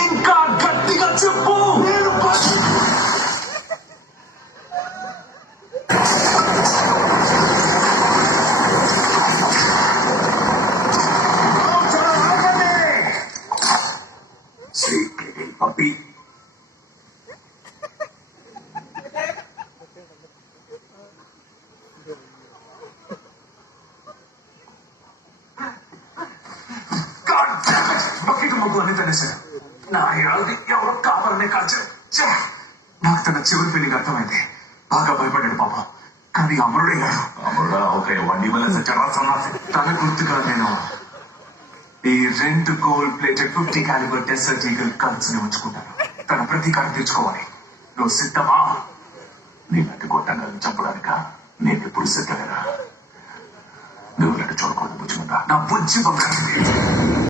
ఇంకా గట్టిగా చెప్పు. నేను పప్పి బకెట్ ముగ్గు అని తెలిసారు. నా ఏడాది ఎవరో కావాలనే కాల్చారు. నాకు తన చివరి పెళ్లికి అర్థమైంది. బాగా భయపడ్డాడు పాపం. కానీ అమరుడయ్యాడు. అమరుడా? ఓకే, వడ్డీ వల్ల తన గుర్తుగా నేను ఈ 2 gold plated 50 caliber desert eagle కల్స్ ని ఉంచుకుంటాను. తన ప్రతీకారం తీర్చుకోవాలి. నువ్వు సిద్ధమా? నీలాంటి గొట్టంగా చెప్పడానిక నేను ఎప్పుడు సిద్ధమేనా? నువ్వు ఇలాంటి చూడకూడదు బుజ్జిమందా. నా బుజ్జి బంగారు